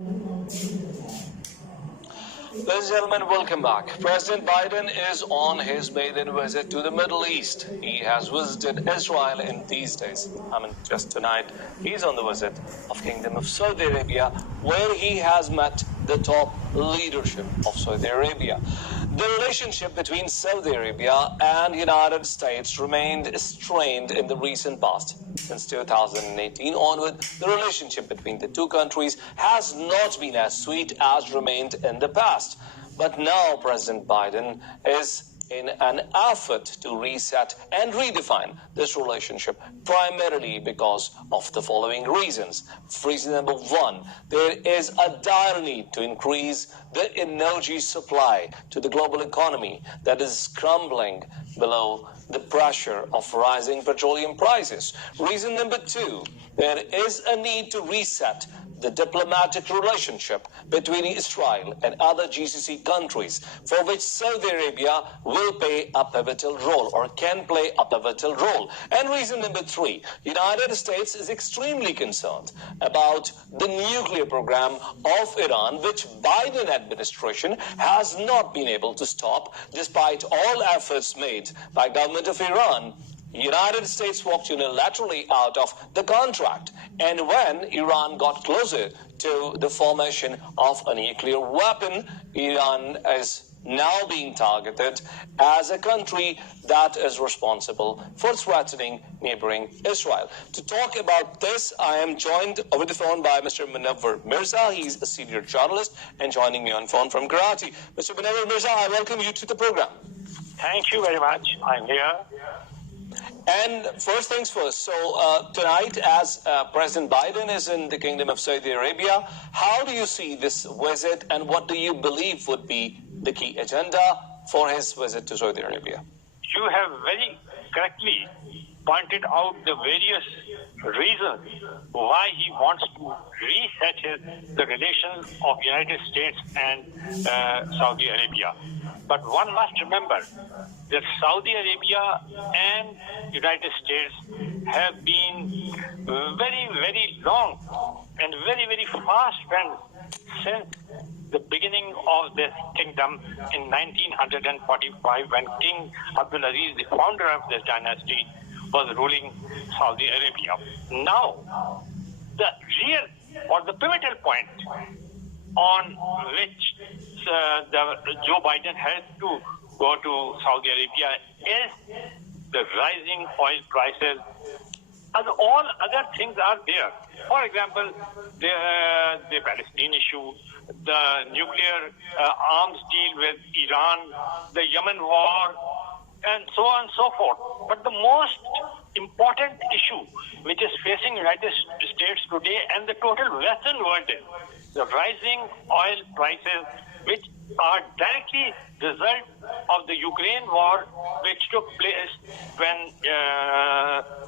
Ladies and gentlemen, welcome back. President Biden is on his maiden visit to the Middle East. He has visited Israel in these days. Just tonight, he's on the visit of Kingdom of Saudi Arabia, where he has met the top leadership of Saudi Arabia. The relationship between Saudi Arabia and United States remained strained in the recent past. Since 2018 onward, the relationship between the two countries has not been as sweet as remained in the past. But now President Biden is in an effort to reset and redefine this relationship, primarily because of the following reasons. Reason number one, there is a dire need to increase the energy supply to the global economy that is crumbling below the pressure of rising petroleum prices. Reason number two, there is a need to reset the diplomatic relationship between Israel and other GCC countries, for which Saudi Arabia will play a pivotal role or can play a pivotal role. And reason number three, United States is extremely concerned about the nuclear program of Iran, which Biden administration has not been able to stop despite all efforts made by government of Iran. United States walked unilaterally out of the contract, and when Iran got closer to the formation of a nuclear weapon, Iran is now being targeted as a country that is responsible for threatening neighboring Israel. To talk about this, I am joined over the phone by Mr. Munawar Mirza. He's a senior journalist and joining me on phone from Karachi. Mr. Munawar Mirza, I welcome you to the program. Thank you very much. I'm here. And first things first, so tonight, as President Biden is in the Kingdom of Saudi Arabia, how do you see this visit and what do you believe would be the key agenda for his visit to Saudi Arabia? You have very correctly pointed out the various reasons why he wants to reset the relations of United States and Saudi Arabia. But one must remember that Saudi Arabia and United States have been very, very long and very, very fast friends since the beginning of this kingdom in 1945, when King Abdulaziz, the founder of this dynasty, was ruling Saudi Arabia. Now, the real or the pivotal point on which Joe Biden has to go to Saudi Arabia is the rising oil prices, and all other things are there. For example, the Palestine issue, the nuclear arms deal with Iran, the Yemen war, and so on and so forth. But the most important issue which is facing United States today and the total Western world is the rising oil prices, which are directly the result of the Ukraine war, which took place when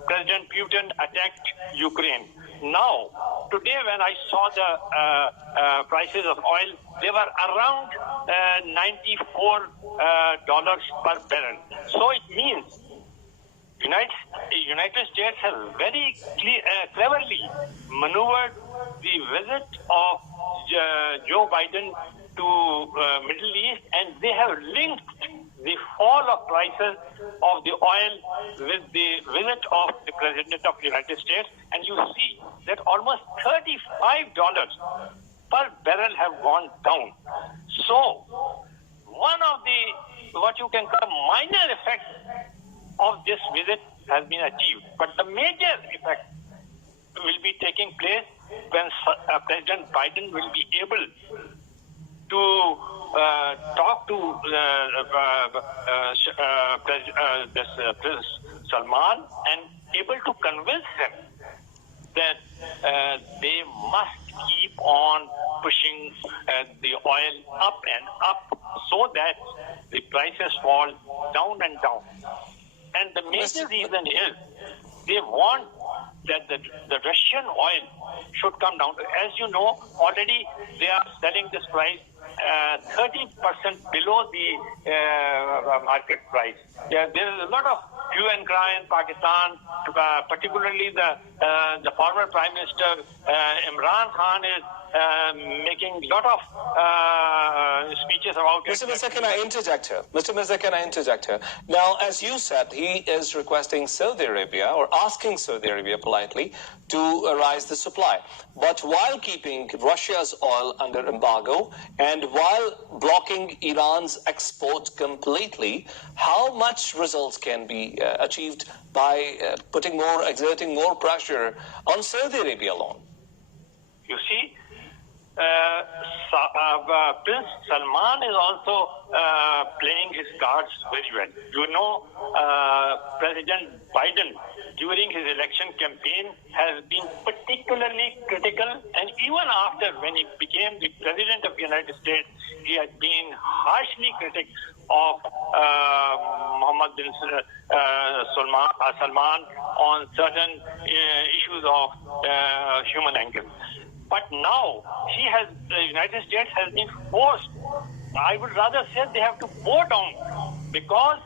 President Putin attacked Ukraine. Now, today when I saw the prices of oil, they were around $94 per barrel. So it means United States has very cleverly maneuvered the visit of Joe Biden to Middle East, and they have linked the fall of prices of the oil with the visit of the President of the United States, and you see that almost $35 per barrel have gone down. So, one of the, what you can call minor effects of this visit has been achieved, but the major effect will be taking place when President Biden will be able to talk to Prince Salman and able to convince him that they must keep on pushing the oil up and up so that the prices fall down and down. And the major reason is they want that the Russian oil should come down. As you know, already they are selling this price 30% below the market price. There is a lot of hue and cry in Pakistan, particularly the former Prime Minister Imran Khan is making a lot of speeches about Mr. Mirza, can I interject here? Mr. Mirza, can I interject here? Now, as you said, he is requesting Saudi Arabia, or asking Saudi Arabia politely, to raise the supply. But while keeping Russia's oil under embargo and while blocking Iran's export completely, how much results can be achieved by exerting more pressure on Saudi Arabia alone? You see, Prince Salman is also playing his cards very well. You know, President Biden, during his election campaign, has been particularly critical, and even after when he became the President of the United States, he has been harshly critical of Mohammed bin Salman on certain issues of human angle. But now the United States has been forced. I would rather say they have to bow down, because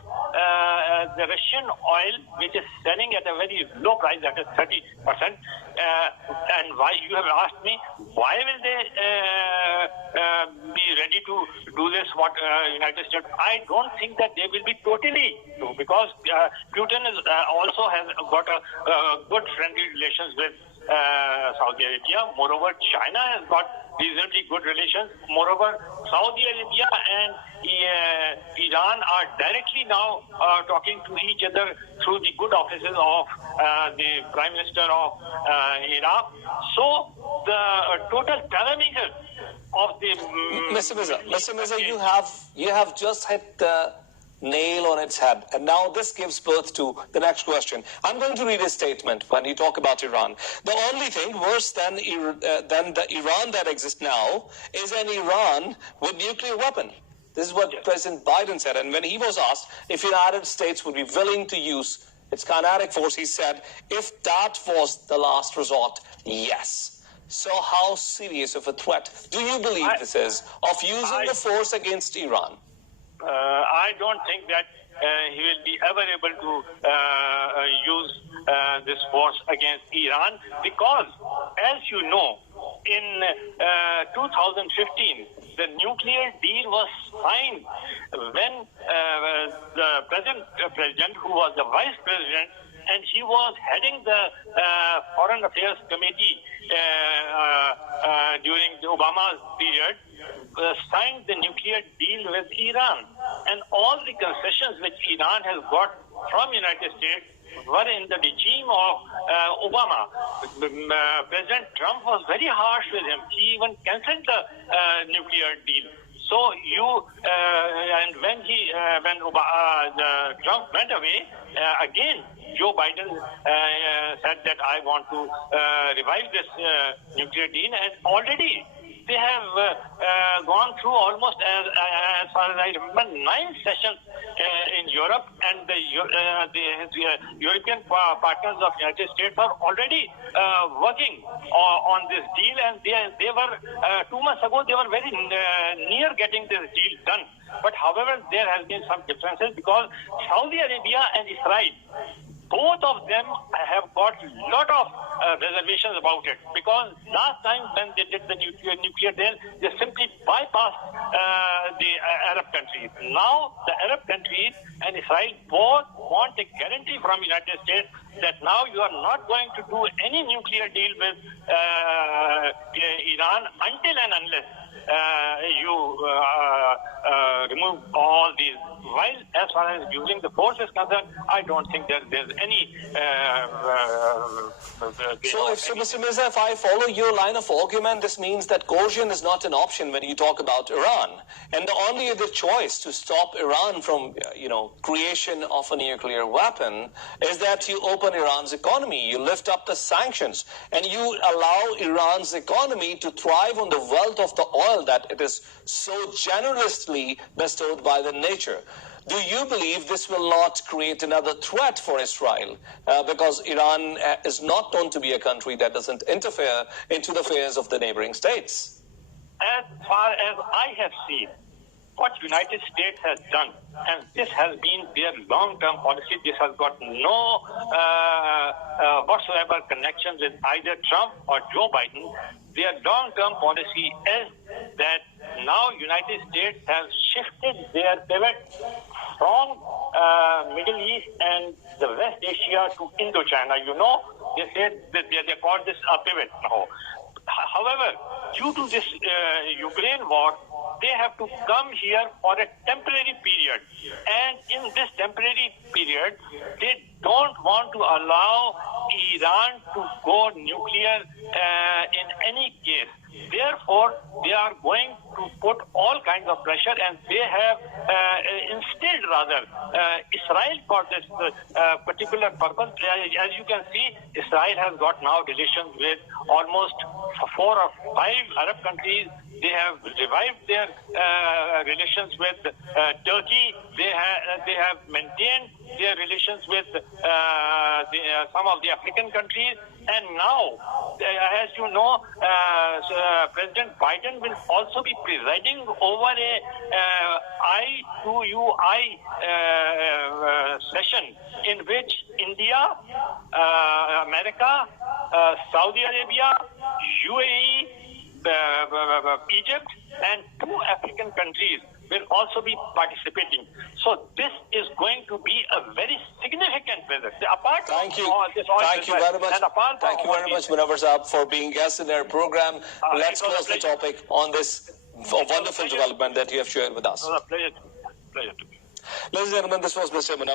the Russian oil, which is selling at a very low price, that is 30%, and why you have asked me, why will they be ready to do this? What United States? I don't think that they will be totally do, because Putin also has got a good friendly relations with Saudi Arabia. Moreover, China has got reasonably good relations. Moreover, Saudi Arabia and Iran are directly now talking to each other through the good offices of the Prime Minister of Iraq. So the total parameter of the Mr. Mirza, you have just hit the nail on its head. And now this gives birth to the next question. I'm going to read a statement when you talk about Iran. The only thing worse than the Iran that exists now is an Iran with nuclear weapon. This is what President Biden said. And when he was asked if the United States would be willing to use its kinetic force, he said, if that was the last resort, yes. So how serious of a threat do you believe this is of using the force against Iran? I don't think that he will be ever able to use this force against Iran, because, as you know, in 2015, the nuclear deal was signed when the president, who was the vice president, and he was heading the Foreign Affairs Committee during the Obama's period, signed the nuclear deal with Iran. And all the concessions which Iran has got from United States were in the regime of Obama. President Trump was very harsh with him. He even cancelled the nuclear deal. So and when Trump went away, again, Joe Biden said that I want to revive this nuclear deal, and already they have gone through almost, as far as I remember, 9 sessions in Europe, and the European partners of the United States are already working on this deal, and they were 2 months ago, they were very near getting this deal done. But however, there has been some differences, because Saudi Arabia and Israel, both of them have got a lot of reservations about it, because last time when they did the nuclear deal, they simply bypassed the Arab countries. Now the Arab countries and Israel both want a guarantee from the United States that now you are not going to do any nuclear deal with Iran until and unless you remove all these. While as far as using the force is concerned, I don't think there's any... So, Mr. Mirza, if I follow your line of argument, this means that coercion is not an option when you talk about Iran. And the only other choice to stop Iran from, creation of a nuclear weapon is that you open Iran's economy, you lift up the sanctions, and you allow Iran's economy to thrive on the wealth of the oil that it is so generously bestowed by the nature. Do you believe this will not create another threat for Israel? Because Iran is not known to be a country that doesn't interfere into the affairs of the neighboring states. As far as I have seen, what United States has done, and this has been their long-term policy. This has got no whatsoever connections with either Trump or Joe Biden. Their long-term policy is that now United States has shifted their pivot from Middle East and the West Asia to Indochina. You know, they said that they call this a pivot now. However, due to this Ukraine war, they have to come here for a temporary period. And in this temporary period, they don't want to allow Iran to go nuclear in any case. Therefore, they are going to put all kinds of pressure, and they have instilled Israel for this particular purpose. As you can see, Israel has got now relations with almost 4 or 5 Arab countries. They have revived their relations with Turkey. They have maintained their relations with some of the African countries. And now, as you know, President Biden will also be presiding over a I2UI session in which India, America, Saudi Arabia, UAE, Egypt, and 2 African countries will also be participating. So this is going to be a very significant visit. Apart from Thank you. all this oil Thank you business, very much. and apart from Thank you all very these- much, Munawar Saab, for being guest in our program. Let's it was a close the pleasure. topic on this wonderful development that you have shared with us. It was a pleasure to me. Ladies and gentlemen, this was Mr. Munawar.